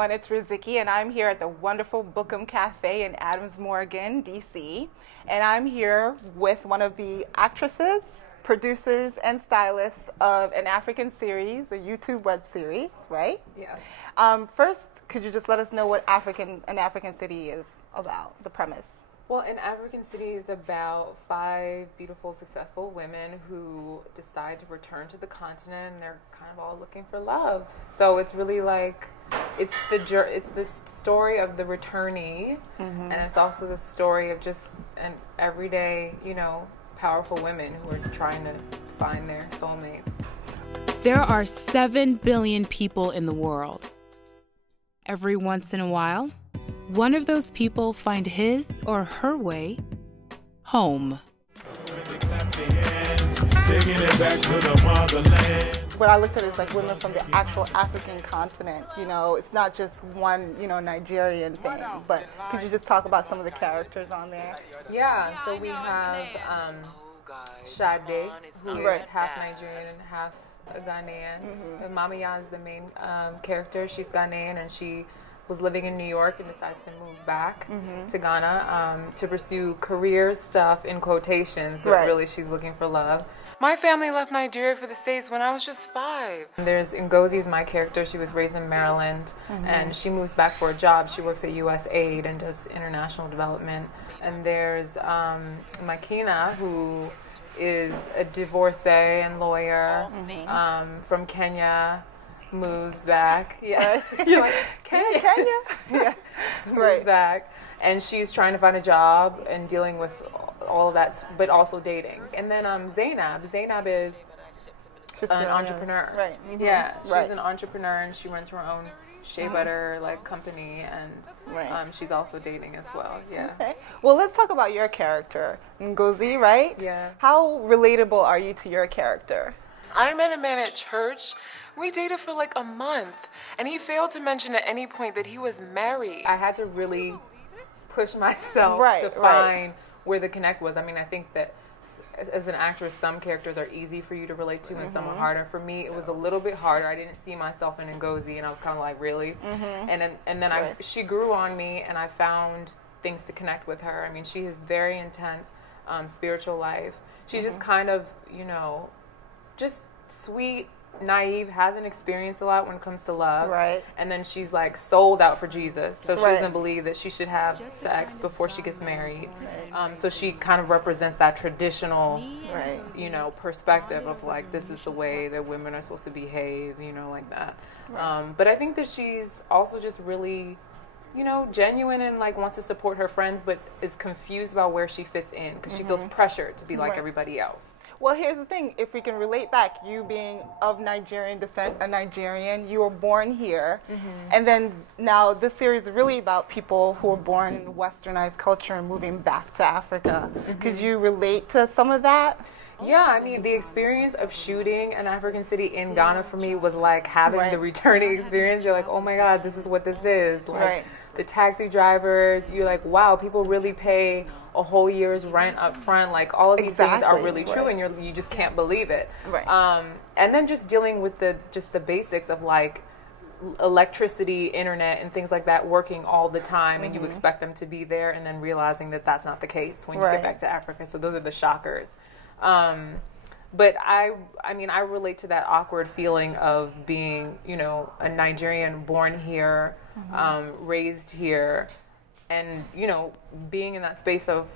everyone, it's Riziki, and I'm here at the wonderful Bookham Cafe in Adams Morgan, DC. And I'm here with one of the actresses, producers, and stylists of an African series, a YouTube web series, right? Yes. First, could you just let us know what an African City is about, the premise? Well, An African City is about 5 beautiful, successful women who decide to return to the continent, and they're kind of all looking for love. So it's really like, it's the story of the returnee, and it's also the story of just an everyday, powerful women who are trying to find their soulmate. There are 7 billion people in the world. Every once in a while, one of those people find his or her way home. What I looked at is like women from the actual African continent. It's not just one, Nigerian thing. But could you just talk about some of the characters on there? Yeah, so we have Sade, who is half Nigerian and half Ghanaian. And Mama Ya is the main character. She's Ghanaian, and she was living in New York and decides to move back to Ghana to pursue career stuff in quotations, but really she's looking for love. My family left Nigeria for the States when I was just 5. There's Ngozi is my character. She was raised in Maryland, and she moves back for a job. She works at USAID and does international development. And there's Makina, who is a divorcee and lawyer from Kenya. Moves back. Yeah. You're like, Kenya. Yeah. Moves back. And she's trying to find a job and dealing with all of that, but also dating. And then Zainab is an entrepreneur. Right. Yeah. She's an entrepreneur, and she runs her own shea butter company, and she's also dating as well. Yeah. Okay. Well, let's talk about your character, Ngozi, right? Yeah. How relatable are you to your character? I met a man at church. We dated for like a month, and he failed to mention at any point that he was married. I had to really push myself to find where the connect was. I mean, I think that as an actress, some characters are easy for you to relate to, and some are harder. For me, it was a little bit harder. I didn't see myself in Ngozi, and I was kind of like, really? And then she grew on me, and I found things to connect with her. I mean, she has very intense spiritual life. She's just kind of, just sweet, naive, hasn't experienced a lot when it comes to love. Right. And then she's like sold out for Jesus. So she doesn't believe that she should have sex before she gets married. So she kind of represents that traditional, perspective of like, this is the way that women are supposed to behave, like that. But I think that she's also just really, genuine and like wants to support her friends, but is confused about where she fits in because she feels pressured to be like everybody else. Well, here's the thing. If we can relate back, you being of Nigerian descent, a Nigerian, you were born here. And then now this series is really about people who were born in westernized culture and moving back to Africa. Could you relate to some of that? Yeah, I mean, the experience of shooting An African City in Ghana for me was like having the returning experience. You're like, oh my God, this is what this is. Like the taxi drivers, you're like, wow, people really pay a whole year's rent up front. Like all of these things are really true, and you just can't believe it. And then just dealing with the basics of like electricity, internet, and things like that working all the time, and you expect them to be there, and then realizing that that's not the case when you get back to Africa. So those are the shockers. But I mean, I relate to that awkward feeling of being, a Nigerian born here, raised here, and, being in that space of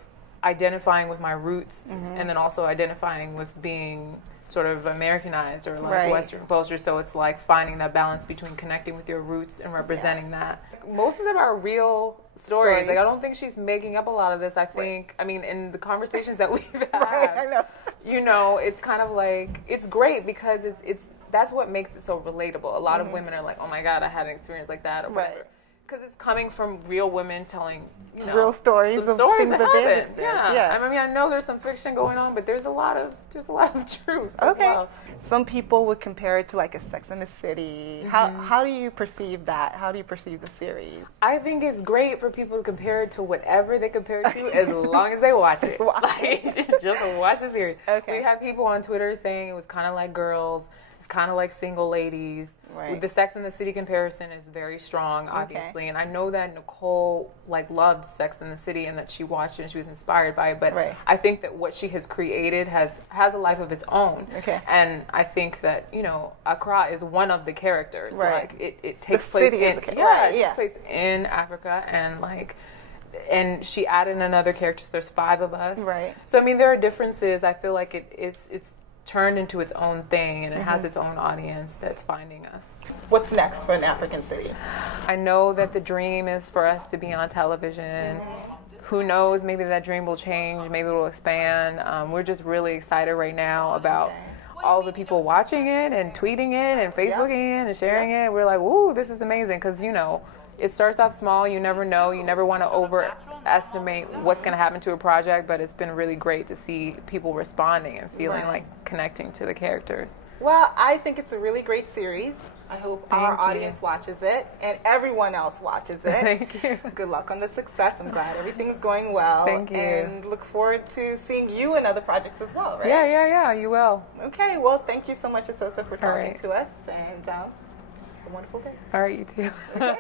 identifying with my roots and then also identifying with being sort of Americanized or like Western culture. So it's like finding that balance between connecting with your roots and representing that. Most of them are real stories. Like I don't think she's making up a lot of this. I think, I mean, in the conversations that we've had, it's kind of like, it's great because it's that's what makes it so relatable. A lot of women are like, oh my God, I had an experience like that or whatever. Because it's coming from real women telling, real stories some of stories things that they've happen. experienced. Yeah. I mean, I know there's some fiction going on, but there's a lot of truth. Okay. As well. Some people would compare it to like a Sex and the City. How do you perceive that? How do you perceive the series? I think it's great for people to compare it to whatever they compare it to, as long as they watch it. Like, just watch the series. Okay. We have people on Twitter saying it was kind of like Girls. It's kind of like Single Ladies. Right. The Sex and the City comparison is very strong, obviously, and I know that Nicole loved Sex and the City and that she watched it and she was inspired by it. But I think that what she has created has a life of its own. And I think that Accra is one of the characters. Like it takes place in it takes place in Africa, and she added another character. So there's 5 of us. So I mean, there are differences. I feel like it's turned into its own thing, and it has its own audience that's finding us. What's next for An African City? I know that the dream is for us to be on television. Who knows? Maybe that dream will change. Maybe it will expand. We're just really excited right now about all the people watching it and tweeting it and Facebooking it and sharing it. We're like, ooh, this is amazing, because it starts off small. You never know. You never want to overestimate what's going to happen to a project, but it's been really great to see people responding and feeling like connecting to the characters. Well, I think it's a really great series. I hope our audience watches it and everyone else watches it. Thank you. Good luck on the success. I'm glad everything's going well. Thank you. And look forward to seeing you in other projects as well, right? Yeah, you will. Okay, well, thank you so much, Esosa, for talking to us, and have a wonderful day. All right, you too. Okay.